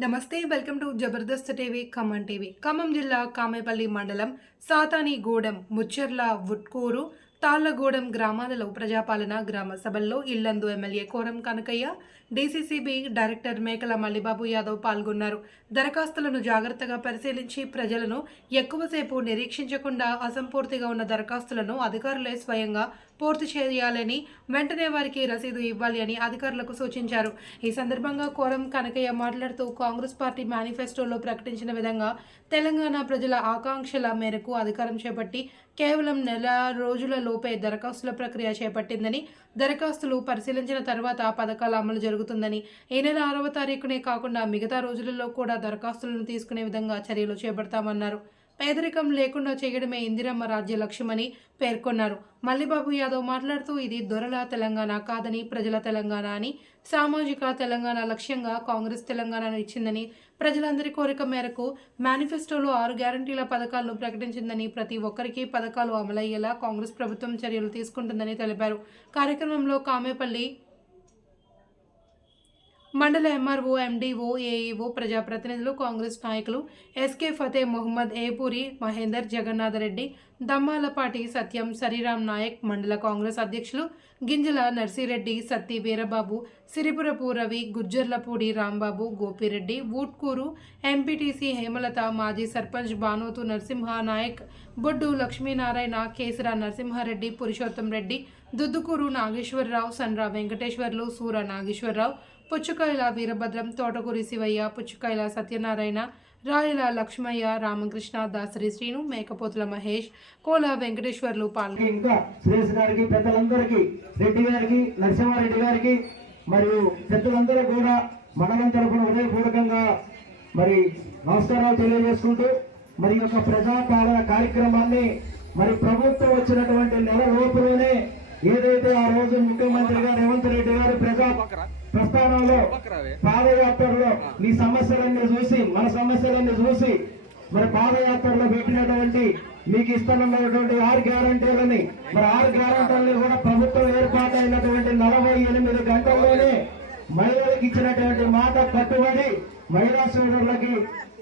నమస్తే welcome to Jabardasth TV Khammam TV. Khammam జిల్లా కామేపల్లి మండలం సాతానిగూడెం, ముచ్చెర్ల, వుట్కూరు, తాళ్లగూడెం గ్రామాలలో ప్రజాపాలన గ్రామ సభల్లో Yellandu MLA Koram Kanakaiah, DCCB director Mekala Mallibabu Yadav పాల్గొన్నారు. దరఖాస్తులను జాగ్రత్తగా పరిశీలించి ప్రజలను ఎక్కువసేపు నిరీక్షించకుండా అసంపూర్తిగా ఉన్న దరఖాస్తులను అధికారులే స్వయంగా పూర్తి చేయాలని, వెంటనే వారికి రసీదు ఇవ్వాలి అని అధికారులకు సూచించారు. ఈ సందర్భంగా కోరం కనకయ్య మాట్లాడుతూ కాంగ్రెస్ పార్టీ మేనిఫెస్టోలో ప్రకటించిన విధంగా తెలంగాణ ప్రజల ఆకాంక్షల మేరకు అధికారం చేపట్టి కేవలం నెల రోజుల లోపే దరఖాస్తుల ప్రక్రియ చేపట్టిందని, దరఖాస్తులు పరిశీలించిన తర్వాత పథకాల అమలు జరుగుతుందని, ఈ నెల 6వ తారీఖునే కాకుండా మిగతా రోజులలో కూడా దరఖాస్తులను తీసుకునే విధంగా చర్యలు చేపడతామన్నారు. పేదరికం లేకుండా చేయడమే ఇందిరమ్మ రాజ్య లక్ష్యమని పేర్కొన్నారు. మల్లిబాబు యాదవ్ మాట్లాడుతూ ఇది దొరల తెలంగాణ కాదని ప్రజల తెలంగాణ అని, సామాజిక తెలంగాణ లక్ష్యంగా కాంగ్రెస్ తెలంగాణను ఇచ్చిందని, ప్రజలందరి కోరిక మేరకు మేనిఫెస్టోలో 6 గ్యారంటీల పథకాలను ప్రకటించిందని, ప్రతి ఒక్కరికి పథకాలు అమలయ్యేలా కాంగ్రెస్ ప్రభుత్వం చర్యలు తీసుకుంటుందని తెలిపారు. కార్యక్రమంలో కామేపల్లి మండల ఎంఆర్ఓ, ఎండీఓ, ఏఈఓ, ప్రజాప్రతినిధులు, కాంగ్రెస్ నాయకులు ఎస్కే ఫతే, మొహమ్మద్ ఏపూరి, మహేందర్, జగన్నాథరెడ్డి, దమ్మాలపాటి సత్యం, సరిరాం నాయక్, మండల కాంగ్రెస్ అధ్యక్షులు గింజల నర్సిరెడ్డి, సత్తి వీరబాబు, సిరిపురపు రవి, గుజ్జర్లపూడి రాంబాబు, గోపిరెడ్డి, వూట్కూరు ఎంపీటీసీ హేమలత, మాజీ సర్పంచ్ బానోతు నరసింహ నాయక్, బొడ్డు లక్ష్మీనారాయణ, కేసరా నరసింహారెడ్డి, పురుషోత్తం రెడ్డి, దుద్దుకూరు నాగేశ్వరరావు, సండ్ర వెంకటేశ్వర్లు, సూర నాగేశ్వరరావు, పుచ్చుకాయల వీరభద్రం, తోటకూరి శివయ్య, పుచ్చుకాయల సత్యనారాయణ, రాయల లక్ష్మయ్య, రామకృష్ణ, దాసరి శ్రీను, మేకపోతుల మహేష్, కోల వెంకటేశ్వర్లు పాల్గొన్నారు. రెడ్డి గారికి, నరసింహారెడ్డి గారికి మరియు పెద్దలందరూ కూడా మండలం తరఫున హృదయపూర్వకంగా మరి నమస్కారాలు తెలియజేసుకుంటూ మరి యొక్క ప్రజాపాలన కార్యక్రమాన్ని మరి ప్రభుత్వం వచ్చినటువంటి నెల లోపులోనే ఏదైతే ఆ రోజు ముఖ్యమంత్రిగా రేవంత్ రెడ్డి గారు ప్రజా ప్రస్థానంలో పాదయాత్రలో మీ సమస్యలన్నీ చూసి మన సమస్యలన్నీ చూసి మరి పాదయాత్రలో పెట్టినటువంటి మీకు ఇస్తున్నటువంటి 6 గ్యారంటీలని మరి 6 గ్యారంటీలని కూడా ప్రభుత్వం ఏర్పాటైనటువంటి 48 గంటల్లోనే మహిళలకు ఇచ్చినటువంటి మాట కట్టుబడి మహిళా సోదరులకి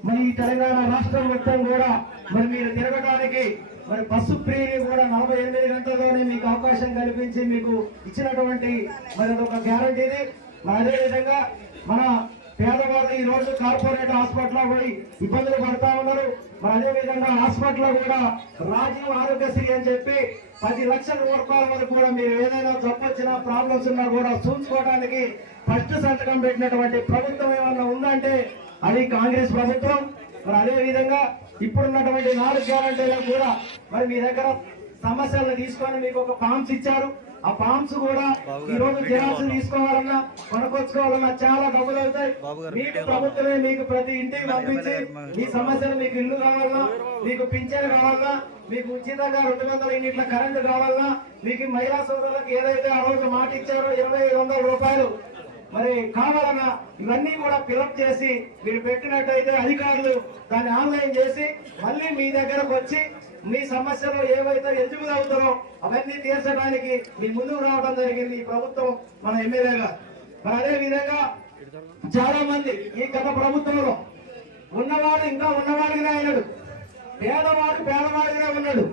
మరి ఈ తెలంగాణ రాష్ట్రం మొత్తం కూడా మరి మీరు తిరగడానికి మరి బస్సు ఫ్రీని కూడా 48 గంటల్లోనే మీకు అవకాశం కల్పించి మీకు ఇచ్చినటువంటి మరి ఒక గ్యారంటీని. అదే విధంగా మన పేదవాళ్ళు ఈ రోజు కార్పొరేట్ హాస్పిటల్ కూడా ఇబ్బందులు పడతా ఉన్నారు. మరి అదే విధంగా హాస్పిటల్ కూడా రాజీవ్ ఆరోగ్యశ్రీ అని చెప్పి 10 లక్షల రూపాయల వరకు కూడా మీరు ఏదైనా జబ్బు వచ్చినా ప్రాబ్లమ్స్ ఉన్నా కూడా చూసుకోవడానికి ఫస్ట్ సంతకం పెట్టినటువంటి ప్రభుత్వం ఏమన్నా ఉందంటే అది కాంగ్రెస్ ప్రభుత్వం. మరి అదే విధంగా ఇప్పుడున్నటువంటి 4 గ్యారంటీలకు కూడా మరి మీ దగ్గర సమస్యలను తీసుకొని మీకు ఒక ఫామ్స్ ఇచ్చారు. ఆ ఫామ్స్ కూడా ఈ రోజు జిరాక్స్ తీసుకోవాలన్నా కొనుక్కొచ్చుకోవాలన్నా చాలా డబ్బులు అవుతాయి. మీకు ప్రభుత్వమే మీకు ప్రతి ఇంటికి పంపించి మీ సమస్యలు మీకు ఇల్లు కావాలన్నా, మీకు పింఛన్ కావాలన్నా, మీకు ఉచితంగా 200 యూనిట్ల కరెంటు కావాలన్నా, మీకు మహిళా సోదరులకు ఏదైతే ఆ రోజు మాట ఇచ్చారో 2500 రూపాయలు మరి కావాలన్నా ఇవన్నీ కూడా ఫిలప్ చేసి మీరు పెట్టినట్టయితే అధికారులు దాన్ని ఆన్లైన్ చేసి మళ్ళీ మీ దగ్గరకు వచ్చి మీ సమస్యలు ఏవైతే ఎలిజిబుల్ అవుతారో అవన్నీ తీర్చడానికి మీ ముందుకు రావడం జరిగింది ఈ ప్రభుత్వం మన ఎమ్మెల్యేగా. మరి అదే విధంగా చాలా మంది ఈ గత ప్రభుత్వంలో ఉన్నవాడు ఇంకా ఉన్నవాడిగానే అయినాడు, పేదవాడు పేదవాడిగానే ఉన్నాడు.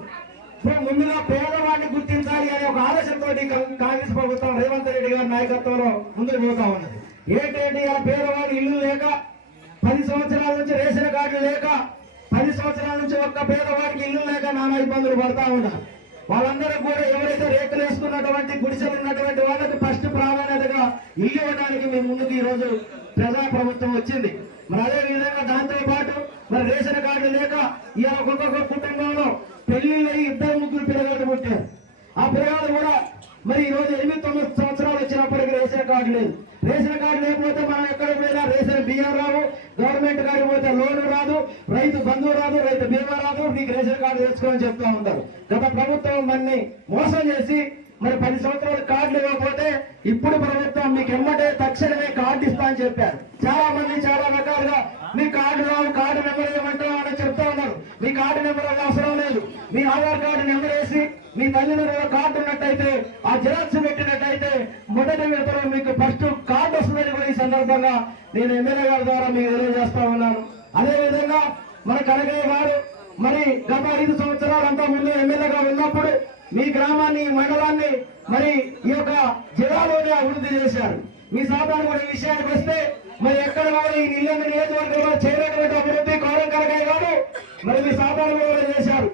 ఇప్పుడు ముందుగా పేదవాడిని గుర్తించాలి అనే ఒక ఆలోచనతో కాంగ్రెస్ ప్రభుత్వం రేవంత్ రెడ్డి గారి నాయకత్వంలో ముందుకు పోతా ఉన్నది. ఏంటంటే ఆ పేదవాడు ఇల్లు లేక 10 సంవత్సరాల నుంచి రేషన్ కార్డు లేక 10 సంవత్సరాల నుంచి ఒక్క పేదవాడికి ఇల్లు లేక నానా ఇబ్బందులు పడతా ఉన్నారు. వాళ్ళందరూ కూడా ఎవరైతే రేకులు వేసుకున్నటువంటి గుడిసెలు ఉన్నటువంటి వాళ్ళకి ఫస్ట్ ప్రాధాన్యతగా ఇల్లు ఇవ్వడానికి మేము ముందుకు ఈ రోజు ప్రజా ప్రభుత్వం వచ్చింది. మరి అదే విధంగా దాంతో పాటు మరి రేషన్ కార్డు లేక ఇవాళ ఒక్కొక్క కుటుంబంలో పెళ్లిళ్ళు 2-3 పిల్లగాళ్ళు పుట్టారు. ఆ పిల్లగాళ్ళు కూడా మరి ఈ రోజు 8-9 సంవత్సరాలు వచ్చినప్పటికీ రేషన్ కార్డు లేదు. రేషన్ కార్డు లేకపోతే మనం ఎక్కడ పోయినా రేషన్ బియ్యం రావు, గవర్నమెంట్ కాడికి పోతే లోను రాదు, రైతు బంధువు రాదు, రైతు బీమా రాదు, నీకు రేషన్ కార్డు తెచ్చుకోని చెప్తా ఉంటారు. గత ప్రభుత్వం మన్ని మోసం చేసి మరి 10 సంవత్సరాలు కార్డులు ఇవ్వకపోతే ఇప్పుడు ప్రభుత్వం మీకు ఎమ్మటే తక్షణమే కార్డు ఇస్తా అని చెప్పారు. చాలా మంది చాలా రకాలుగా మీ కార్డు రావు, కార్డు నెంబర్ ఏమంటావు అని చెప్తా ఉన్నారు. మీ కార్డు నెంబర్ అవసరం లేదు. మీ ఆధార్ కార్డు నెంబర్ వేసి మీ తల్లిదండ్రుల కార్డు ఉన్నట్టయితే ఆ జిరాక్స్ పెట్టినట్టయితే మొదటి విడతలో మీకు ఫస్ట్ కార్డు వస్తుందని కూడా ఈ సందర్భంగా నేను ఎమ్మెల్యే గారి ద్వారా మీకు తెలియజేస్తా ఉన్నాను. అదేవిధంగా మన కనకయ్య గారు మరి గత 5 సంవత్సరాలంతా ముందు ఎమ్మెల్యేగా ఉన్నప్పుడు మీ గ్రామాన్ని మండలాన్ని మరి ఈ యొక్క జిల్లాలోనే అభివృద్ధి చేశారు. మీ సాధారణ కూడా ఈ విషయానికి వస్తే మరి ఎక్కడ కూడా ఈ ఇల్లందు నియోజకవర్గంలో చేయనటువంటి అభివృద్ధి కోరం కనకయ్య గారు మరి మీ సాధారణ కూడా చేశారు.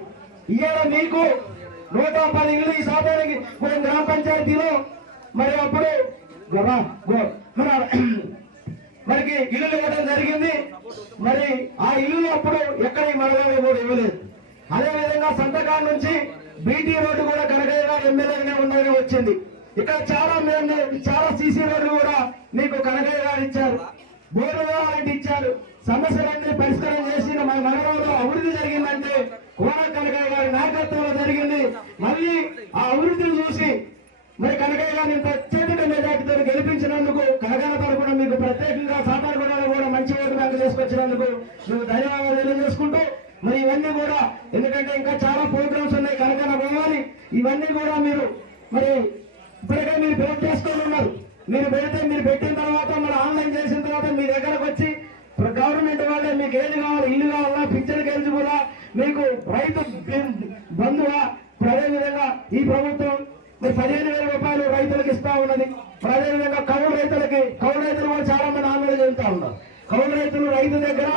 ఇవాళ మీకు 110 ఇల్లు ఈ సాధారణకి మన గ్రామ పంచాయతీలో మరి అప్పుడు మనకి ఇల్లు ఇవ్వడం జరిగింది. మరి ఆ ఇల్లు అప్పుడు ఎక్కడ ఈ మండలంలో కూడా ఇవ్వలేదు. అదేవిధంగా సంతకాల నుంచి బీటీ రోడ్డు కూడా కనకయ్య గారు ఎమ్మెల్యేగానే ఉండగానే వచ్చింది. ఇక్కడ చాలా సీసీ రోడ్లు కూడా మీకు కనకయ్య గారు ఇచ్చారు. బోర్డుగా అలాంటి ఇచ్చారు. సమస్యలన్నీ పరిష్కారం చేసి మన మండలంలో అభివృద్ధి జరిగిందంటే కోరం కనకయ్య గారి నాయకత్వంలో జరిగింది. మళ్ళీ ఆ అభివృద్ధిని చూసి మరి కనకయ్య గారిని అత్యధిక మెజార్టీతో గెలిపించినందుకు కనకయ్య తరఫున మీకు ప్రత్యేకంగా సాతారగూడలో కూడా మంచి ఓటు బ్యాంకు తీసుకొచ్చినందుకు మీకు ధన్యవాదాలు తెలియజేసుకుంటూ మరి ఇవన్నీ కూడా ఎందుకంటే ఇంకా చాలా ప్రోగ్రామ్స్ ఉన్నాయి కనకయ్య పోవాలి. ఇవన్నీ కూడా మీరు మరి ఇప్పటికే మీరు పేరు చేసుకొని ఉన్నారు. మీరు పెట్టిన తర్వాత మరి ఆన్లైన్ చేసిన తర్వాత మీ దగ్గరకు వచ్చి గవర్నమెంట్ వాళ్ళే మీకు ఏది కావాలి, ఇల్లు కావాలా, పింఛన్కి ఎలిజిబులా, మీకు రైతు బంధువా, అదేవిధంగా ఈ ప్రభుత్వం మరి 15,000 రూపాయలు రైతులకు ఇస్తా ఉన్నది. అదేవిధంగా కౌలు రైతులు కూడా చాలా మంది ఆందోళన చెందుతా ఉన్నారు. కౌలు రైతులు రైతు దగ్గర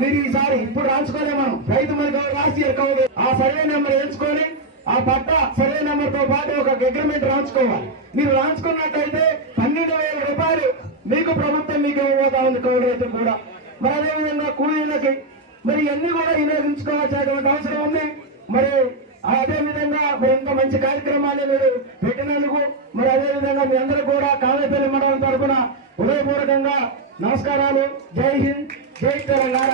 మీరు ఈసారి ఇప్పుడు రాసుకోలే మనం రైతు మనకి లాస్ట్ ఇయర్ కౌలు ఆ సర్వే నెంబర్ ఎంచుకొని ఆ పట్ట సర్వే నెంబర్ తో పాటు ఒక అగ్రిమెంట్ రాయించుకోవాలి. మీరు రాయించుకున్నట్టయితే 12,000 రూపాయలు మీకు ప్రభుత్వం మీకు ఇవ్వబోతా ఉంది కౌలు రైతులు కూడా. మరి అదేవిధంగా కూలీలకి మరి ఇవన్నీ కూడా వినియోగించుకోవాల్సినటువంటి అవసరం ఉంది. మరి అదేవిధంగా మరి ఇంత మంచి కార్యక్రమాన్ని మీరు పెట్టినందుకు మరి అదేవిధంగా మీ అందరూ కూడా కాళేపల్లి మండలం తరఫున హృదయపూర్వకంగా నమస్కారాలు. జై హింద్, జై తెలంగాణ.